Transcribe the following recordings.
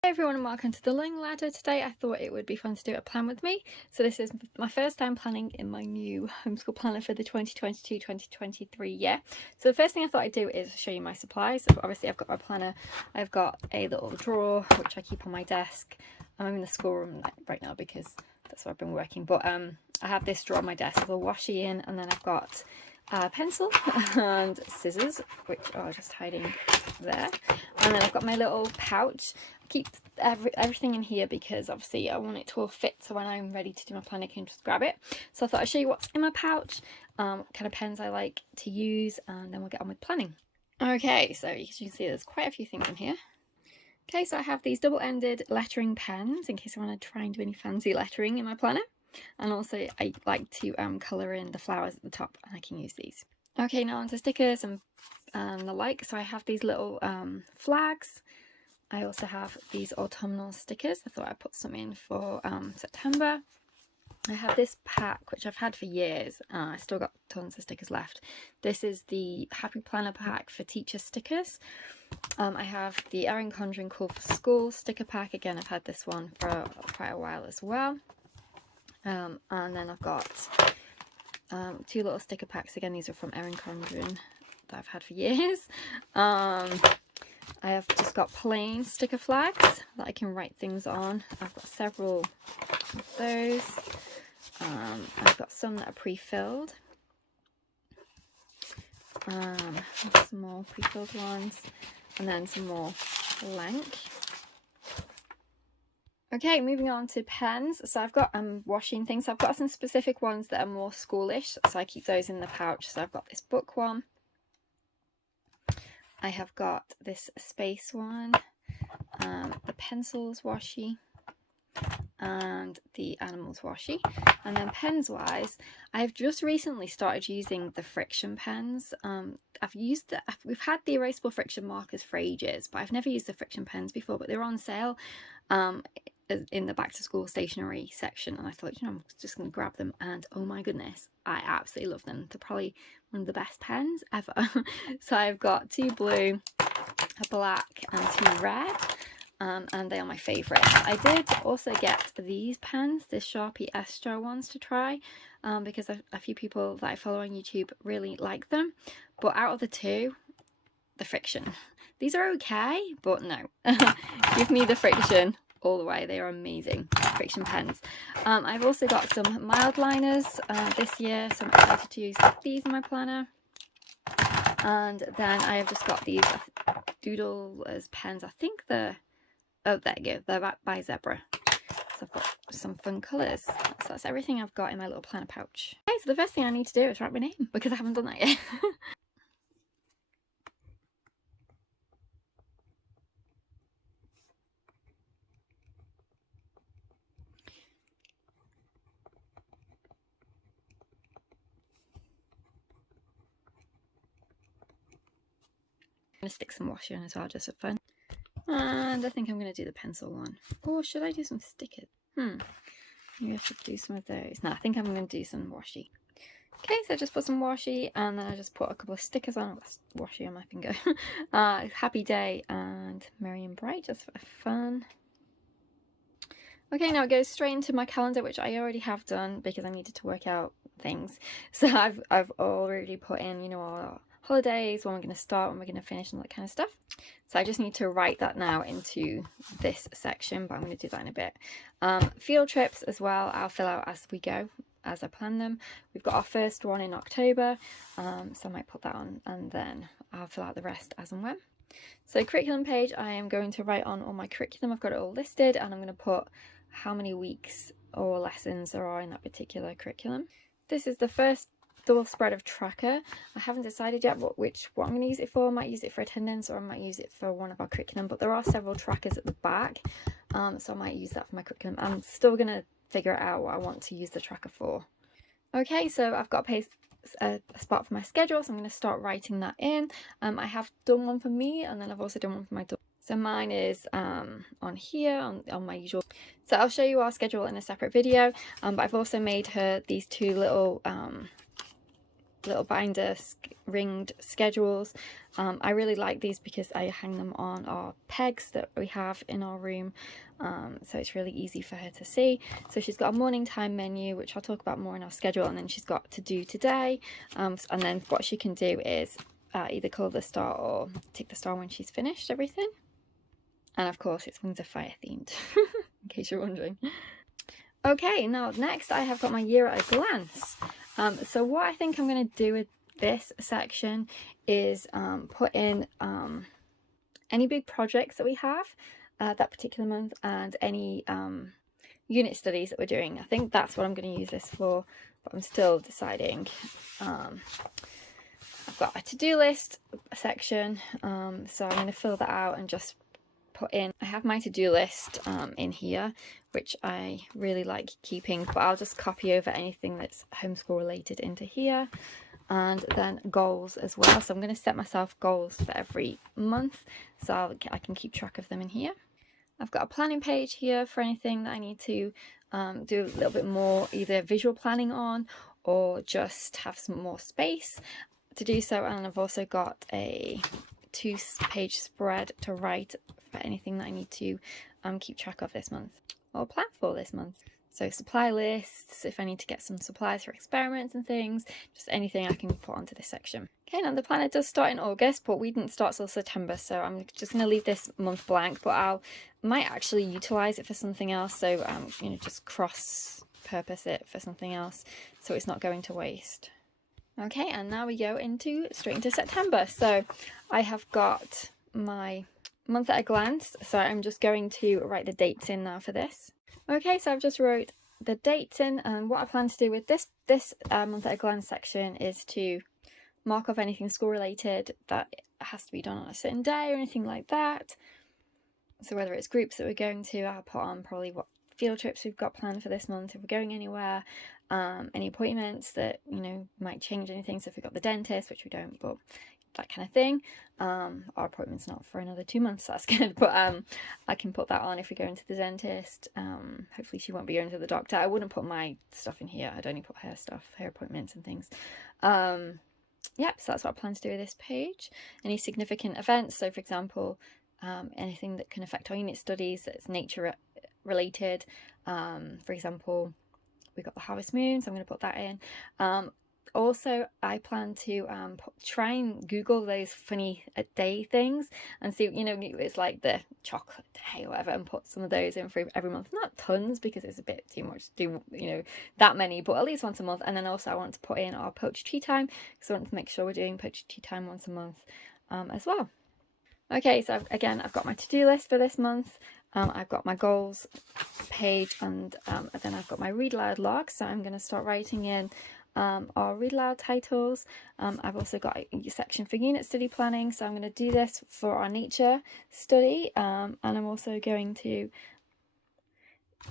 Hey everyone and welcome to the Learning Ladder. Today I thought it would be fun to do a plan with me. So this is my first time planning in my new homeschool planner for the 2022-2023 year. So the first thing I thought I'd do is show you my supplies. So obviously I've got my planner, I've got a little drawer which I keep on my desk. I'm in the schoolroom right now because that's where I've been working, but I have this drawer on my desk with a washi in, and then I've got a pencil and scissors which are just hiding there, and then I've got my little pouch. Keep everything in here because obviously I want it to all fit, so when I'm ready to do my plan I can just grab it. So I thought I'd show you what's in my pouch, what kind of pens I like to use, and then we'll get on with planning. Okay, so as you can see there's quite a few things in here. Okay, so I have these double-ended lettering pens in case I want to try and do any fancy lettering in my planner, and also I like to colour in the flowers at the top, and I can use these. Okay, now onto stickers and the like. So I have these little flags. I also have these autumnal stickers. I thought I'd put some in for September. I have this pack which I've had for years. I still got tons of stickers left. This is the Happy Planner pack for teacher stickers. I have the Erin Conjuring Cool for School sticker pack. Again, I've had this one for quite a while as well. And then I've got two little sticker packs. Again, these are from Erin Conjuring that I've had for years. I have just got plain sticker flags that I can write things on. I've got several of those. I've got some that are pre-filled. Some more pre-filled ones, and then some more blank. Okay, moving on to pens. So I've got washing things. So I've got some specific ones that are more schoolish, so I keep those in the pouch. So I've got this book one. I have got this space one, the pencils washi, and the animals washi. And then pens wise, I've just recently started using the friction pens. We've had the erasable friction markers for ages, but I've never used the friction pens before, but they're on sale in the back to school stationery section, and I thought, I'm just going to grab them, and oh my goodness, I absolutely love them. They're probably one of the best pens ever. So I've got two blue, a black, and two red, and they are my favourite. I did also get these pens, the Sharpie Extra ones, to try, because a few people that I follow on YouTube really like them, but out of the two, the friction. These are okay, but no. Give me the friction all the way. They are amazing friction pens. I've also got some mild liners this year, so I'm excited to use these in my planner. And then I have just got these doodle as pens. I think they're, oh there you go, they're by Zebra. So I've got some fun colours. So that's everything I've got in my little planner pouch. Okay, so the first thing I need to do is write my name, because I haven't done that yet. I'm going to stick some washi on as well, just for fun. And I think I'm going to do the pencil one. Or should I do some stickers? Maybe I should do some of those. No, I think I'm going to do some washi. Okay, so I just put some washi, and then I just put a couple of stickers on. Washi on my finger. Happy Day and Merry and Bright, just for fun. Okay, now it goes straight into my calendar, which I already have done because I needed to work out things. So I've already put in, our holidays, when we're going to start, when we're going to finish, and that kind of stuff. So I just need to write that now into this section, but I'm going to do that in a bit. Field trips as well, I'll fill out as we go, as I plan them. We've got our first one in October, so I might put that on, and then I'll fill out the rest as and when. So curriculum page, I am going to write on all my curriculum. I've got it all listed, and I'm going to put how many weeks or lessons there are in that particular curriculum. This is the first double spread of tracker. I haven't decided yet what I'm going to use it for. I might use it for attendance, or I might use it for one of our curriculum, but there are several trackers at the back, so I might use that for my curriculum. I'm still going to figure out what I want to use the tracker for. Okay, so I've got a spot for my schedule, so I'm going to start writing that in. I have done one for me, and then I've also done one for my daughter. So mine is on here, on my usual. So I'll show you our schedule in a separate video, but I've also made her these two little little binder ringed schedules. I really like these because I hang them on our pegs that we have in our room, so it's really easy for her to see. So she's got a morning time menu, which I'll talk about more in our schedule, and then she's got to do today, and then what she can do is either colour the star or tick the star when she's finished everything. And of course it's Wings of Fire themed, in case you're wondering. Okay, now next I have got my year at a glance. So what I think I'm going to do with this section is put in any big projects that we have that particular month, and any unit studies that we're doing. I think that's what I'm going to use this for, but I'm still deciding. I've got a to-do list section, so I'm going to fill that out and just put in. I have my to-do list in here, which I really like keeping, but I'll just copy over anything that's homeschool related into here. And then goals as well, so I'm going to set myself goals for every month, so I can keep track of them in here. I've got a planning page here for anything that I need to do a little bit more either visual planning on, or just have some more space to do so. And I've also got a 2-page spread to write for anything that I need to keep track of this month or plan for this month. So supply lists, if I need to get some supplies for experiments and things, just anything I can put onto this section. Okay, now the planner does start in August, but we didn't start till September, so I'm just going to leave this month blank, but I might actually utilise it for something else, so you know, just cross-purpose it for something else, so it's not going to waste. Okay, and now we go straight into September. So I have got my month at a glance, so I'm just going to write the dates in now for this. Okay, so I've just wrote the dates in, and what I plan to do with this month at a glance section is to mark off anything school related that has to be done on a certain day or anything like that. So whether it's groups that we're going to, I'll put on probably what field trips we've got planned for this month, if we're going anywhere, any appointments that, you know, might change anything. So if we've got the dentist, which we don't, but that kind of thing. Our appointment's not for another 2 months, so that's good, but I can put that on if we go into the dentist. Hopefully she won't be going to the doctor. I wouldn't put my stuff in here, I'd only put her stuff, her appointments and things. Yep, so that's what I plan to do with this page. Any significant events, so for example, anything that can affect our unit studies that's nature related. For example, we got the harvest moon, so I'm going to put that in. Also, I plan to try and Google those funny day things and see, you know, it's like the chocolate day or whatever, and put some of those in for every month. Not tons, because it's a bit too much to do, you know, that many, but at least once a month. And then also I want to put in our poached tea time, because I want to make sure we're doing poached tea time once a month as well. Okay, so I've got my to-do list for this month. I've got my goals page, and then I've got my read aloud log. So I'm going to start writing in our read aloud titles. I've also got a section for unit study planning, so I'm going to do this for our nature study, and I'm also going to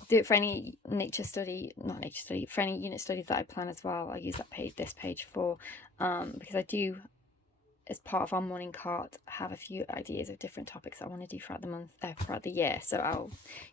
do it for any for any unit studies that I plan as well. I'll use this page for because I do, as part of our morning cart, have a few ideas of different topics I want to do throughout the month, throughout the year, so I'll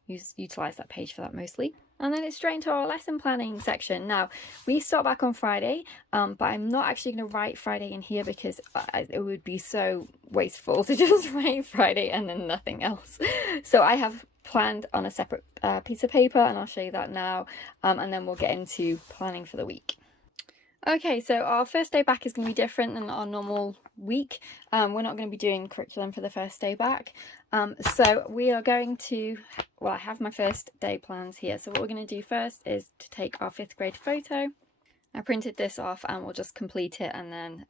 utilise that page for that mostly. And then it's straight into our lesson planning section. Now, we start back on Friday, but I'm not actually going to write Friday in here, because it would be so wasteful to just write Friday and then nothing else. So I have planned on a separate piece of paper, and I'll show you that now, and then we'll get into planning for the week. Okay, so our first day back is going to be different than our normal week. We're not going to be doing curriculum for the first day back. So we are going to, I have my first day plans here. So what we're going to do first is to take our 5th grade photo. I printed this off, and we'll just complete it, and then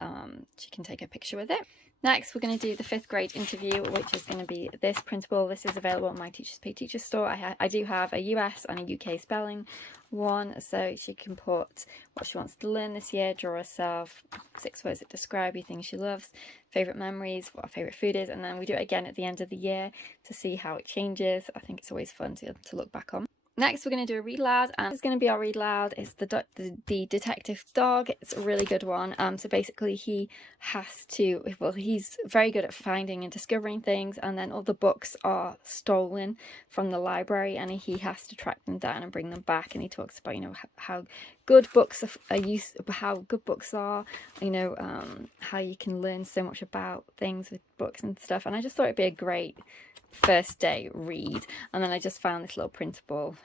she can take a picture with it. Next, we're going to do the 5th grade interview, which is going to be this printable. This is available on my Teachers Pay Teachers store. I do have a US and a UK spelling one, so she can put what she wants to learn this year, draw herself, 6 words that describe things she loves, favourite memories, what her favourite food is, and then we do it again at the end of the year to see how it changes. I think it's always fun to look back on. Next, we're going to do a read loud, and it's going to be our read loud. It's the detective dog. It's a really good one. So basically, he has to. Well, he's very good at finding and discovering things, and then all the books are stolen from the library, and he has to track them down and bring them back. And he talks about, you know, how good books are used, how good books are. You know, how you can learn so much about things with books and stuff. And I just thought it'd be a great first day read. And then I just found this little printable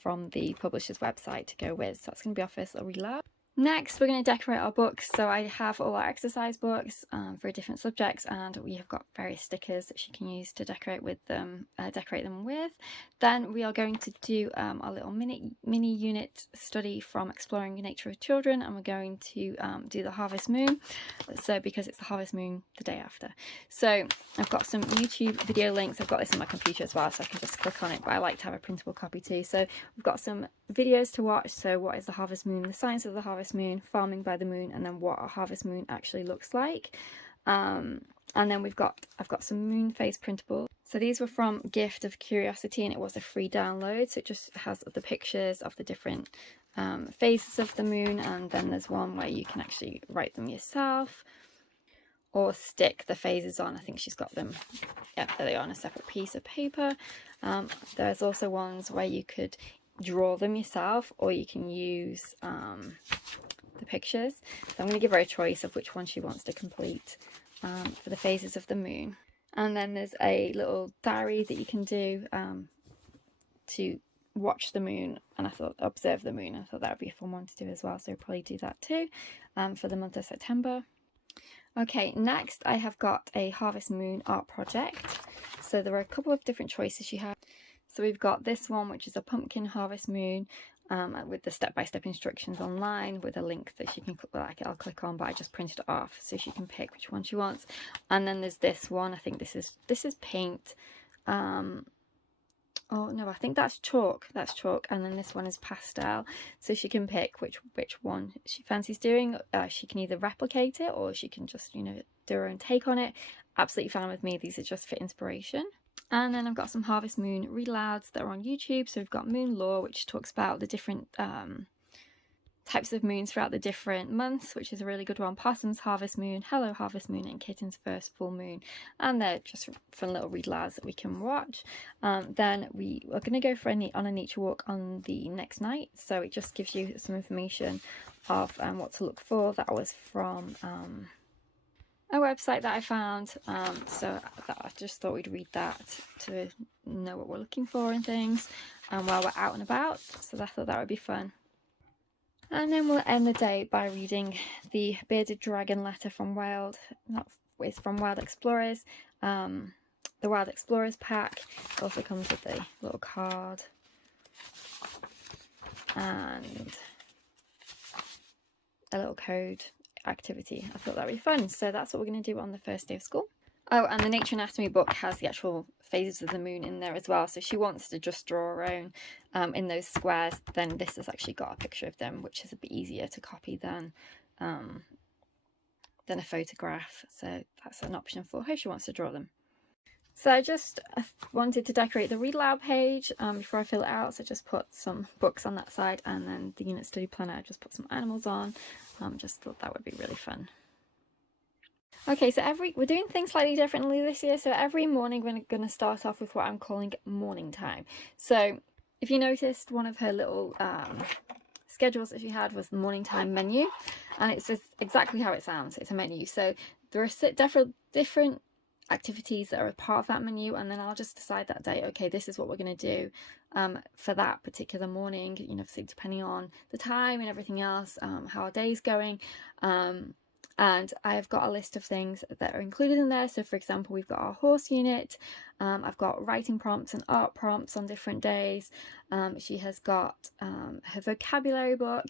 from the publisher's website to go with. So that's going to be our first little read loud. Next, we're going to decorate our books. So I have all our exercise books for different subjects, and we have got various stickers that she can use to decorate with them. Decorate them with. Then we are going to do our little mini unit study from Exploring Nature with Children, and we're going to do the harvest moon. So because it's the harvest moon the day after. So I've got some YouTube video links. I've got this on my computer as well, so I can just click on it. But I like to have a printable copy too. So we've got some videos to watch. So what is the harvest moon, the science of the harvest moon, farming by the moon, and then what a harvest moon actually looks like. And then I've got some moon phase printables. So these were from Gift of Curiosity, and it was a free download. So it just has the pictures of the different phases of the moon, and then there's one where you can actually write them yourself or stick the phases on. I think she's got them, yeah, there they are, on a separate piece of paper. There's also ones where you could draw them yourself, or you can use the pictures. So I'm going to give her a choice of which one she wants to complete for the phases of the moon. And then there's a little diary that you can do to watch the moon, and I thought observe the moon. I thought that would be a fun one to do as well, so I'll probably do that too for the month of September. Okay, next I have got a harvest moon art project. So there are a couple of different choices you have. So we've got this one, which is a pumpkin harvest moon with the step-by-step instructions online with a link that she can, I'll click on, but I just printed it off so she can pick which one she wants. And then there's this one. I think this is paint. Oh no, I think that's chalk. That's chalk. And then this one is pastel. So she can pick which one she fancies doing. She can either replicate it, or she can just, you know, do her own take on it. Absolutely fine with me. These are just for inspiration. And then I've got some Harvest Moon read louds that are on YouTube. So we've got Moon Lore, which talks about the different types of moons throughout the different months, which is a really good one. Possum's Harvest Moon, Hello Harvest Moon, and Kitten's First Full Moon. And they're just fun little read louds that we can watch. Then we are going to go for on a nature walk on the next night. So it just gives you some information of what to look for. That was from a website that I found, so I just thought we'd read that to know what we're looking for and things while we're out and about. So I thought that would be fun. And then we'll end the day by reading the Bearded Dragon letter from Wild Explorers. The Wild Explorers pack also comes with a little card and a little code activity. I thought that would be fun. So that's what we're going to do on the first day of school. Oh, and the Nature Anatomy book has the actual phases of the moon in there as well. So she wants to just draw her own in those squares. Then this has actually got a picture of them, which is a bit easier to copy than a photograph. So that's an option for her. She wants to draw them. So I just wanted to decorate the read aloud page before I fill it out. So I just put some books on that side, and then the unit study planner, I just put some animals on. Just thought that would be really fun. Okay, so we're doing things slightly differently this year. So every morning we're going to start off with what I'm calling morning time. So if you noticed, one of her little schedules that she had was the morning time menu, and it's just exactly how it sounds. It's a menu. So there are different activities that are a part of that menu, and then I'll just decide that day, okay, this is what we're going to do for that particular morning, you know, depending on the time and everything else, how our day's going. And I've got a list of things that are included in there. So for example, we've got our horse unit. I've got writing prompts and art prompts on different days. She has got her vocabulary book,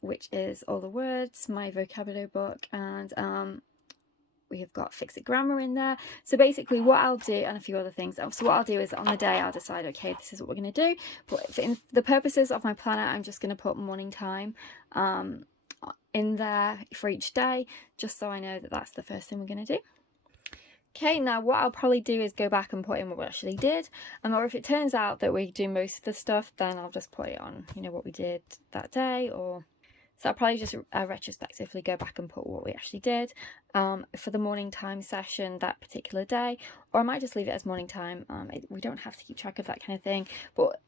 which is all the words, my vocabulary book, and we have got Fix It Grammar in there. So basically what I'll do, and a few other things. So what I'll do is on the day I'll decide, okay, this is what we're going to do. But for the purposes of my planner, I'm just going to put morning time in there for each day, just so I know that that's the first thing we're going to do. Okay, now what I'll probably do is go back and put in what we actually did, or if it turns out that we do most of the stuff, then I'll just put it on, you know, what we did that day. Or so I'll probably just retrospectively go back and put what we actually did for the morning time session that particular day, or I might just leave it as morning time. We don't have to keep track of that kind of thing, but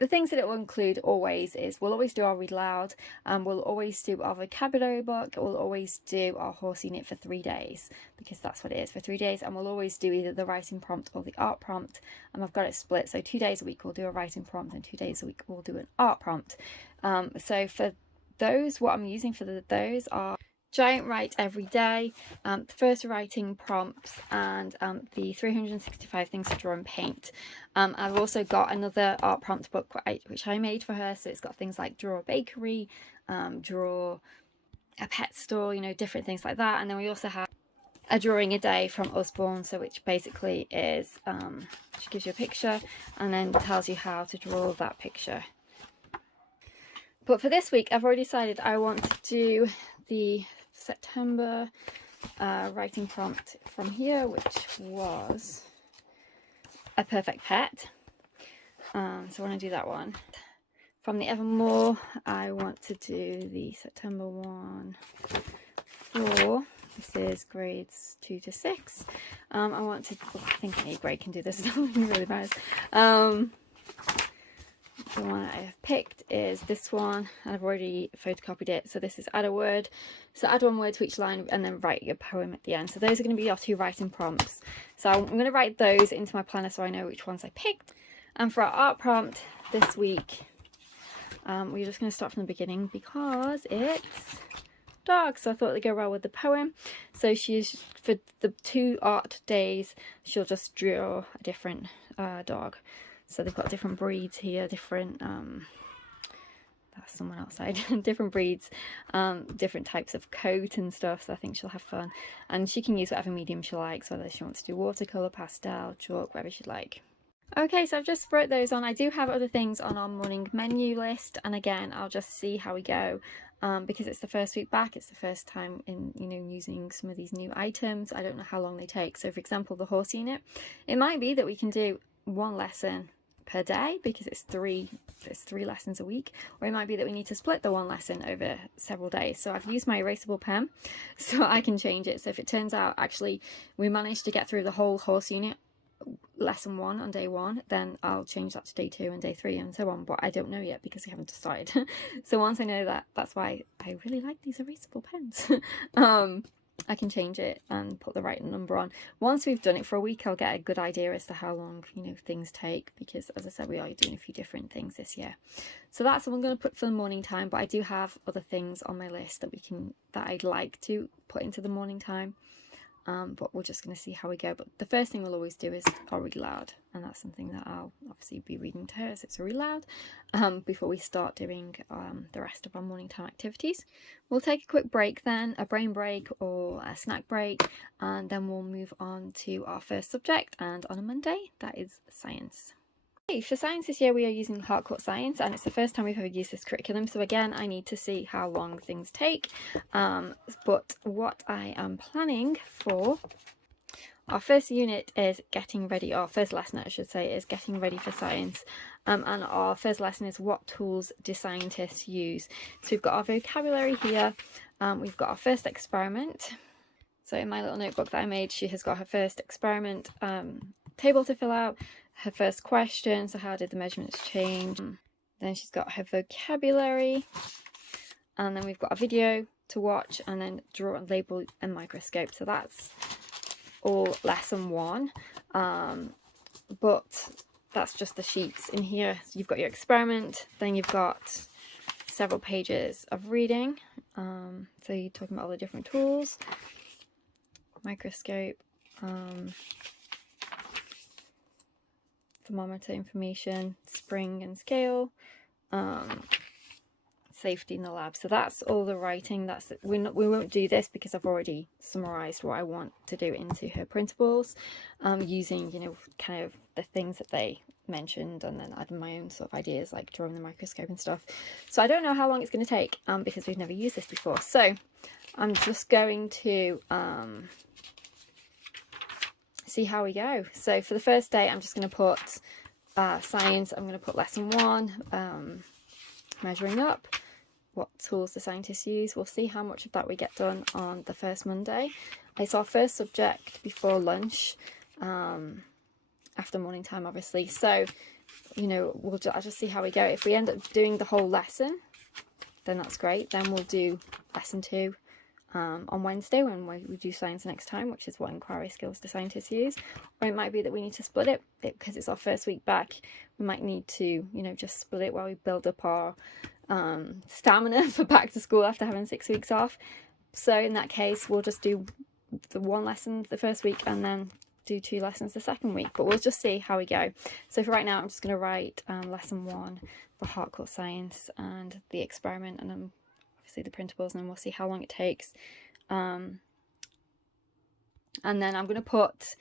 the things that it will include always is we'll always do our read loud, we'll always do our vocabulary book, we'll always do our horse unit for 3 days, because that's what it is, for 3 days, and we'll always do either the writing prompt or the art prompt, and I've got it split, so 2 days a week we'll do a writing prompt and 2 days a week we'll do an art prompt. So for those, what I'm using for those are Giant Write Every Day, the first writing prompts, and the 365 things to draw and paint. I've also got another art prompt book which I made for her, so it's got things like draw a bakery, draw a pet store, you know, different things like that. And then we also have a drawing a day from Usborne, so which basically is she gives you a picture and then tells you how to draw that picture. But for this week, I've already decided I want to do the September writing prompt from here, which was a perfect pet. So I want to do that one. From the Evermore, I want to do the September one for, this is grades 2 to 6. I want to, well, I think any grade can do this, it really matters. The one I have picked is this one, and I've already photocopied it. So this is add a word, so add one word to each line and then write your poem at the end. So those are going to be our 2 writing prompts, so I'm going to write those into my planner so I know which ones I picked. And for our art prompt this week, we're just going to start from the beginning because it's dog, so I thought it'd go well with the poem. So she's, for the 2 art days, she'll just draw a different dog. So they've got different breeds here, different, that's someone outside, different breeds, different types of coat and stuff, so I think she'll have fun. And she can use whatever medium she likes, whether she wants to do watercolour, pastel, chalk, whatever she'd like. Okay, so I've just wrote those on. I do have other things on our morning menu list, and again, I'll just see how we go. Because it's the first week back, it's the first time in, you know, using some of these new items. I don't know how long they take. So for example, the horse unit, it might be that we can do 1 lesson per day because it's 3 lessons a week, or it might be that we need to split the 1 lesson over several days. So I've used my erasable pen so I can change it. So if it turns out actually we managed to get through the whole horse unit lesson 1 on day 1, then I'll change that to day 2 and day 3 and so on, but I don't know yet because we haven't started. So once I know that, that's why I really like these erasable pens. I can change it and put the right number on. Once we've done it for a week, I'll get a good idea as to how long, you know, things take, because as I said, we are doing a few different things this year. So that's what I'm going to put for the morning time, but I do have other things on my list that I'd like to put into the morning time. But we're just going to see how we go. But the first thing we'll always do is I'll read loud, and that's something that I'll obviously be reading to her as it's really loud before we start doing the rest of our morning time activities. We'll take a quick break then, a brain break or a snack break, and then we'll move on to our first subject, and on a Monday that is science. For science this year we are using Harcourt Science, and it's the first time we've ever used this curriculum, so again I need to see how long things take, but what I am planning for our first unit is getting ready, our first lesson I should say is getting ready for science, and our first lesson is what tools do scientists use. So we've got our vocabulary here, we've got our first experiment. So in my little notebook that I made, she has got her first experiment table to fill out, her first question, so how did the measurements change. Then she's got her vocabulary, and then we've got a video to watch, and then draw and label and microscope. So that's all lesson 1, but that's just the sheets. In here you've got your experiment, then you've got several pages of reading, so you're talking about all the different tools, microscope, thermometer information, spring and scale, safety in the lab. So that's all the writing. That's it. We won't do this because I've already summarized what I want to do into her printables, using, you know, kind of the things that they mentioned, and then adding my own sort of ideas like drawing the microscope and stuff. So I don't know how long it's going to take because we've never used this before. So I'm just going to see how we go. So for the first day, I'm just going to put science. I'm going to put lesson 1, measuring up, what tools the scientists use. We'll see how much of that we get done on the first Monday. It's our first subject before lunch, after morning time, obviously. So, you know, I'll just see how we go. If we end up doing the whole lesson, then that's great. Then we'll do lesson 2 on Wednesday when we do science next time, which is what inquiry skills do scientists use. Or it might be that we need to split it because it's our first week back. We might need to, you know, just split it while we build up our stamina for back to school after having 6 weeks off. So in that case, we'll just do the 1 lesson the first week and then do 2 lessons the second week, but we'll just see how we go. So for right now, I'm just going to write lesson 1 for hardcore science and the experiment, and then obviously the printables, and then we'll see how long it takes. And then I'm going to put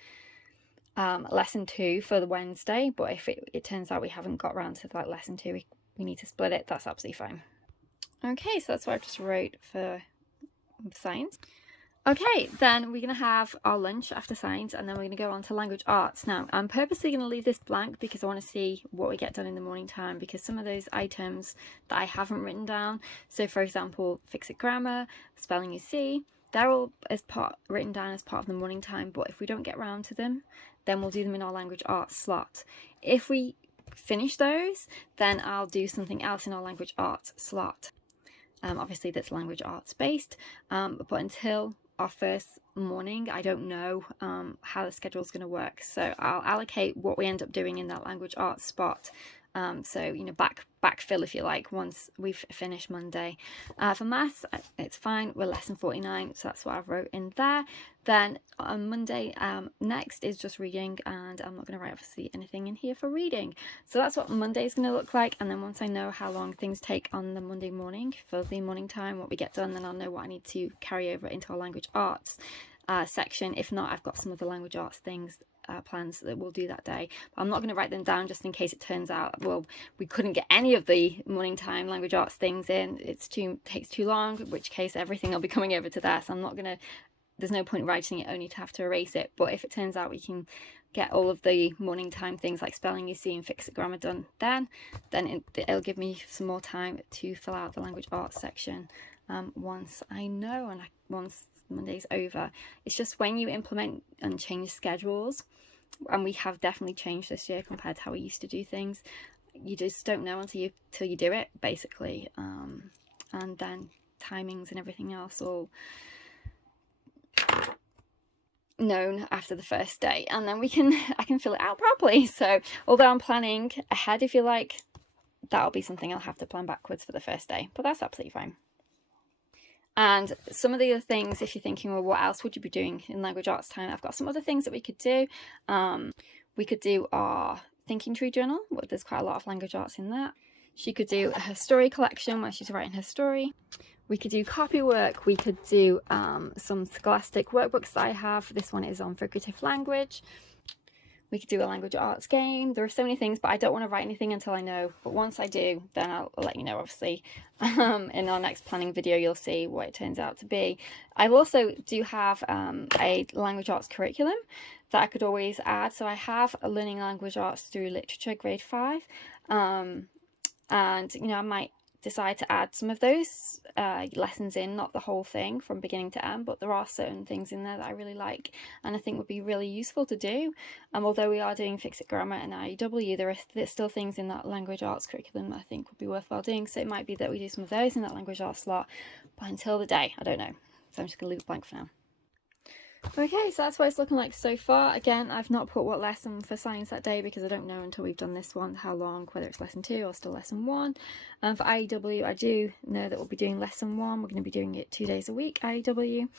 lesson 2 for the Wednesday, but if it turns out we haven't got around to like lesson 2, we need to split it, that's absolutely fine. Okay, so that's what I just wrote for science. Okay, then we're going to have our lunch after science, and then we're going to go on to language arts. Now, I'm purposely going to leave this blank because I want to see what we get done in the morning time, because some of those items that I haven't written down, so for example, fix-it grammar, spelling you see, they're all written down as part of the morning time, but if we don't get around to them, then we'll do them in our language arts slot. If we finish those, then I'll do something else in our language arts slot. Obviously that's language arts based, but until our first morning, I don't know how the schedule is going to work, so I'll allocate what we end up doing in that language arts spot. So, you know, backfill if you like once we've finished Monday. For maths, it's fine, we're lesson 49, so that's what I've wrote in there. Then on Monday, next is just reading, and I'm not going to write obviously anything in here for reading. So that's what Monday is going to look like, and then once I know how long things take on the Monday morning for the morning time, what we get done, then I'll know what I need to carry over into our language arts section. If not, I've got some other language arts things plans that we'll do that day, but I'm not going to write them down just in case it turns out, well, we couldn't get any of the morning time language arts things in, takes too long, in which case everything will be coming over to there, so I'm not going to, there's no point writing it only to have to erase it. But if it turns out we can get all of the morning time things like spelling you see and fix-it grammar done then it'll give me some more time to fill out the language arts section once I know, and once Monday's over. It's just when you implement and change schedules, and we have definitely changed this year compared to how we used to do things, you just don't know until you do it, basically, and then timings and everything else all known after the first day, and then I can fill it out properly. So although I'm planning ahead, if you like, that'll be something I'll have to plan backwards for the first day, but that's absolutely fine. And some of the other things, if you're thinking, well, what else would you be doing in language arts time, I've got some other things that we could do. We could do our thinking tree journal. There's quite a lot of language arts in that. She could do her story collection where she's writing her story. We could do copy work. We could do some scholastic workbooks that I have. This one is on figurative language. We could do a language arts game. There are so many things, but I don't want to write anything until I know. But once I do, then I'll let you know, obviously. In our next planning video, you'll see what it turns out to be. I also do have a language arts curriculum that I could always add. So I have a learning language arts through literature grade 5. And, you know, I might decide to add some of those lessons in, not the whole thing from beginning to end, but there are certain things in there that I really like and I think would be really useful to do. Although we are doing fix-it grammar and IEW, there's still things in that language arts curriculum that I think would be worthwhile doing, so it might be that we do some of those in that language arts slot, but until the day, I don't know, so I'm just going to leave it blank for now. Okay, so that's what it's looking like so far. Again, I've not put what lesson for science that day because I don't know until we've done this one how long, whether it's lesson 2 or still lesson 1. For IEW, I do know that we'll be doing lesson 1. We're going to be doing it 2 days a week, IEW.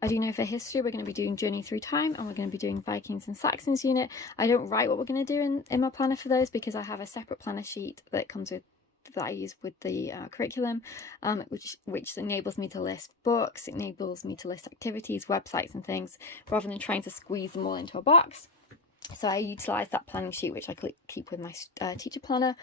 I do know for history we're going to be doing Journey Through Time, and we're going to be doing Vikings and Saxons unit. I don't write what we're going to do in my planner for those because I have a separate planner sheet that comes with that I use with the curriculum, which enables me to list books, it enables me to list activities, websites and things, rather than trying to squeeze them all into a box. So I utilise that planning sheet, which I keep with my teacher planner.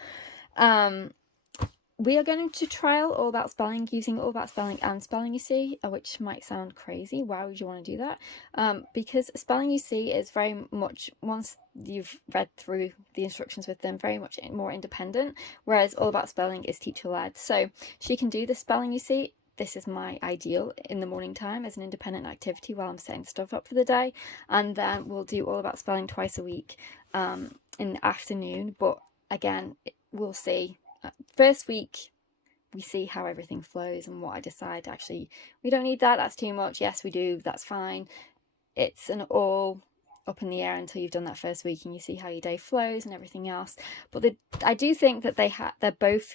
we are going to trial All About Spelling using All About Spelling and Spelling You See, which might sound crazy. Why would you want to do that? Because Spelling You See is very much, once you've read through the instructions with them, very much more independent, whereas All About Spelling is teacher-led. So she can do the Spelling You See. This is my ideal in the morning time as an independent activity while I'm setting stuff up for the day, and then we'll do All About Spelling twice a week in the afternoon. But again, we'll see. First week we see how everything flows and what I decide. Actually, we don't need that, that's too much. Yes, we do, that's fine. It's an all up in the air until you've done that first week and you see how your day flows and everything else. But I do think that they're both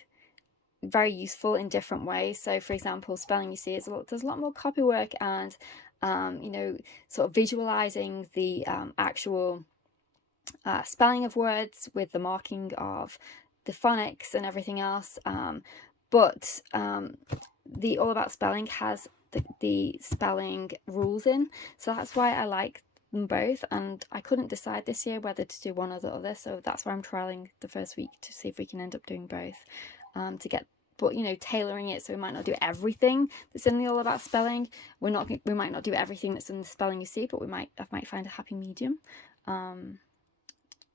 very useful in different ways. So for example, Spelling You See, there's a lot more copy work and sort of visualizing the actual spelling of words with the marking of the phonics and everything else, but the All About Spelling has the spelling rules in, so that's why I like them both, and I couldn't decide this year whether to do one or the other, so that's why I'm trialing the first week to see if we can end up doing both, but tailoring it so we might not do everything that's in the All About Spelling. We might not do everything that's in the Spelling You See, but I might find a happy medium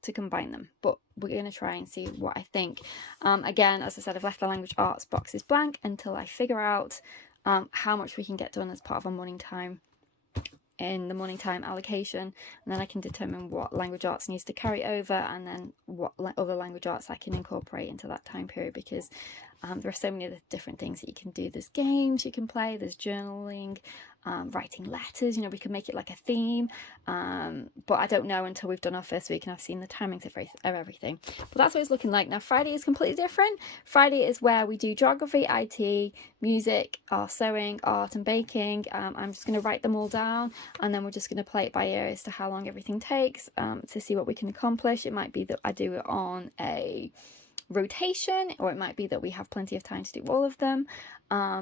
to combine them, but we're going to try and see what I think. Again, as I said, I've left the language arts boxes blank until I figure out how much we can get done as part of our morning time in the morning time allocation, and then I can determine what language arts needs to carry over and then what other language arts I can incorporate into that time period, because there are so many other different things that you can do. There's games you can play, there's journaling, writing letters, we can make it like a theme, but I don't know until we've done our first week and I've seen the timings of everything. But that's what it's looking like. Now Friday is completely different. Friday is where we do geography, IT, music, our sewing, art and baking. I'm just going to write them all down and then we're just going to play it by ear as to how long everything takes, to see what we can accomplish. It might be that I do it on a rotation, or it might be that we have plenty of time to do all of them.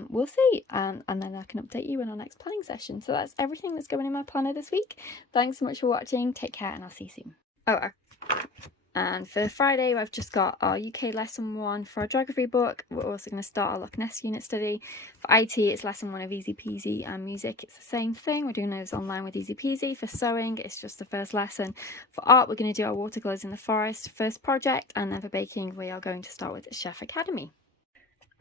We'll see, and then I can update you in our next planning session. So that's everything that's going in my planner this week. Thanks so much for watching. Take care and I'll see you soon. And for Friday, I've just got our UK lesson 1 for our geography book. We're also going to start our Loch Ness unit study. For IT, it's lesson 1 of Easy Peasy, and music, it's the same thing. We're doing those online with Easy Peasy. For sewing, it's just the first lesson. For art, we're going to do our watercolours in the forest first project, and then for baking, we are going to start with Chef Academy.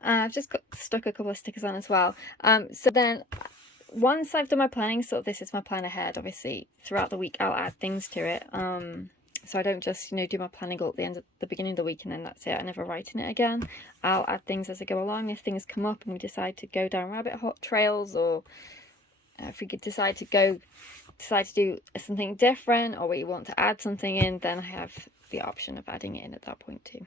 I've just stuck a couple of stickers on as well. So then once I've done my planning, so this is my plan ahead, obviously throughout the week I'll add things to it. So I don't just, do my planning all at the beginning of the week and then that's it. I never write in it again. I'll add things as I go along. If things come up and we decide to go down rabbit hole trails, or if we could decide to do something different, or we want to add something in, then I have the option of adding it in at that point too.